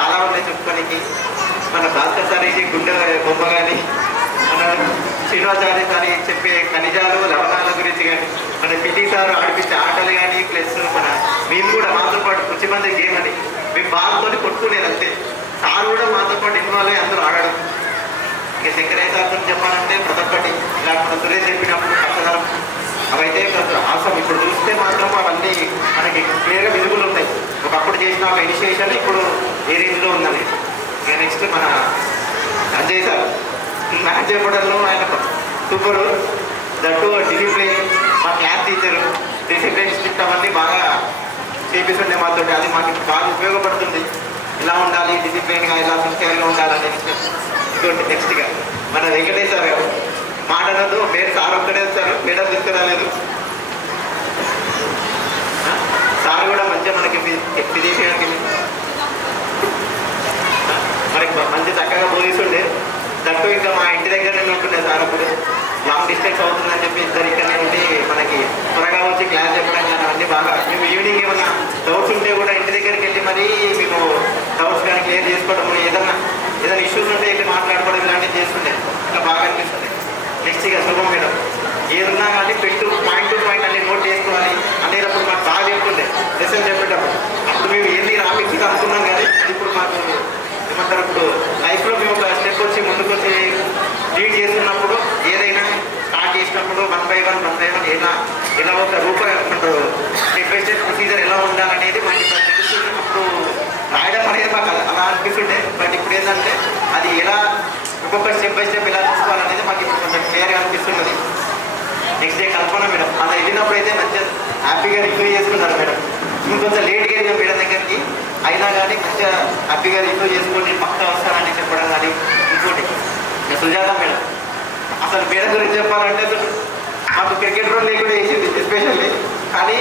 చాలా ఉన్నాయి చెప్పుకోనికి. మన భాస్కర్ సార్ గుండె బొమ్మ కానీ, మన శ్రీనివాచార్య సార్ చెప్పే ఖనిజాలు లవణాల గురించి కానీ, మన పిటి సార్ ఆడిపించే ఆటలు కానీ, ప్లస్ మన మేము కూడా మాతో పాటు కుర్చీమంది గేమ్ అని మేము బాల్తో కొట్టుకునేది అంతే. సార్ కూడా మాతో పాటు ఇన్వాల్వ్ అయ్యి అందరూ ఆడడం. ఇక శంకరయ్య సార్తో చెప్పాలంటే ప్రతి ఒక్కటి ఇలా మన సురేష్ చెప్పినప్పుడు కష్టతరం అవైతే అవసరం. ఇప్పుడు చూస్తే మాత్రం అవన్నీ మనకి క్లియర్గా విజిబుల్ ఉంటాయి. ఒకప్పుడు చేసిన ఒక ఇనిషియేషన్ ఇప్పుడు ఏ రేంజ్లో ఉందని. ఇక నెక్స్ట్ మన అజయ్ సార్ మ్యాచ్ చెప్పడంలో ఆయన సూపరు. దట్టు డిసిప్లిన్, మా క్లాస్ టీచరు డిసిప్లిన్ స్ట్రిక్ట్ అవన్నీ బాగా చేపిస్తుండే మాతో. అది మాకు బాగా ఉపయోగపడుతుంది. ఇలా ఉండాలి డిసిప్లిన్గా, ఇలా సిన్సియర్గా ఉండాలని. ఇంకోటి నెక్స్ట్గా మన వెంకటేశ్వర గారు మాట్లాడదు పేరు సార్ ఒక్కడే వచ్చారు, మేడం తీసుకురాలేదు. సార్ కూడా మంచిగా మనకి ఫిజిషియన్కి మనకి మంచి చక్కగా బోధిస్తుండే. దట్టు ఇంకా మా ఇంటి దగ్గరనే ఉంటుండే సార్. అప్పుడు లాంగ్ డిస్టెన్స్ అవుతుందని చెప్పి ఇద్దరు ఇక్కడనే ఉండి మనకి త్వరగా వచ్చి క్లాస్ చెప్పడం కానీ అన్నీ బాగా. మేము ఈవినింగ్ ఏమైనా డౌట్స్ ఉంటే కూడా ఇంటి దగ్గరికి వెళ్ళి మరీ మేము డౌట్స్ కానీ క్లియర్ చేసుకోవడం, ఏదైనా ఇష్యూస్ ఉంటే వెళ్ళి మాట్లాడుకోవడం ఇలాంటివి చేస్తుండే. ఇట్లా బాగా అనిపిస్తుంది. నెక్స్ట్ ఇక శుభం మేడం ఏదున్నా కానీ పాయింట్ టు పాయింట్ అన్ని నోట్ చేసుకోవాలి అనేటప్పుడు మాకు బాగా చెప్తుండే లెసన్ చెప్పేటప్పుడు. అప్పుడు మేము ఏంది రాపించి అనుకున్నాం కానీ ఇప్పుడు మాకు ఏమంటారు, ఇప్పుడు లైఫ్లో మేము ఒక స్టెప్ వచ్చి ముందుకు వచ్చి లీడ్ చేస్తున్నప్పుడు ఏదైనా స్టార్ట్ చేసినప్పుడు వన్ బై వన్ ఎలా ఒక స్టెప్ బై స్టెప్ ప్రొసీజర్ ఎలా ఉండాలనేది మనకి తెలుస్తుంది. అప్పుడు రాయడం అనేది మాకు అలా అనిపిస్తుండే. బట్ ఇప్పుడు ఏంటంటే అది ఎలా ఒక్కొక్క స్టెప్ బై స్టెప్ ఎలా తీసుకోవాలనేది మాకు ఇప్పుడు కొంచెం క్లియర్గా అనిపిస్తున్నది. నెక్స్ట్ డే కల్పన మేడం అలా వెళ్ళినప్పుడు అయితే మంచిగా హ్యాపీగా రివ్యూ చేసుకున్నారు మేడం. ఇంకొంచెం లేట్గా వెళ్ళాం మేడం దగ్గరికి, అయినా కానీ మంచిగా హ్యాపీగా రివ్యూ చేసుకొని పక్కా వస్తానని చెప్పడం కానీ. ఇంకోటి సుజాత మేడం అసలు మేడం గురించి చెప్పాలంటే అసలు మాకు క్రికెట్ రోల్ లేకుండా వేసింది ఎస్పెషల్లీ. కానీ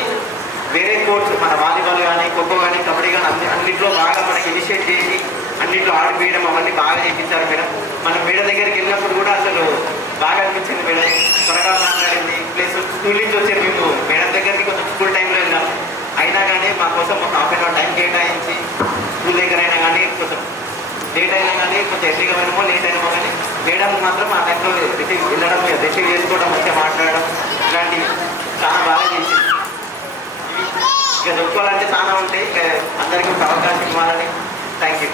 వేరే స్పోర్ట్స్ మన వాలీబాల్ కానీ, ఖోఖో కానీ, కబడ్డీ కానీ అన్నింటిలో బాగా మనకి ఇనిషియేట్ చేసి అన్నింటిలో ఆడిపోయడం అవన్నీ బాగా చేయించారు మేడం. మనం మేడం దగ్గరికి వెళ్ళినప్పుడు కూడా అసలు బాగా అనిపించింది మేడం. త్వరగా మాట్లాడింది. ప్లస్ స్కూల్ నుంచి వచ్చే మేము మేడం దగ్గరికి కొంచెం స్కూల్ టైంలో వెళ్ళాం. అయినా కానీ మా కోసం ఒక హాఫ్ అన్ అవర్ టైం కేటాయించి స్కూల్ దగ్గర అయినా కానీ కొంచెం లేట్ అయినా కానీ కొంచెం ఎర్లీగా అయినామో లేట్ అయినామో కానీ మేడం మాత్రం ఆ టైంలో వెళ్ళడం, రిసీవ్ చేసుకోవడం, మంచిగా మాట్లాడడం ఇలాంటివి చాలా బాగా చేసింది. ఇక చెప్పుకోవాలంటే చాలా ఉంటాయి. అందరికీ ఒక అవకాశం ఇవ్వాలని. Thank you.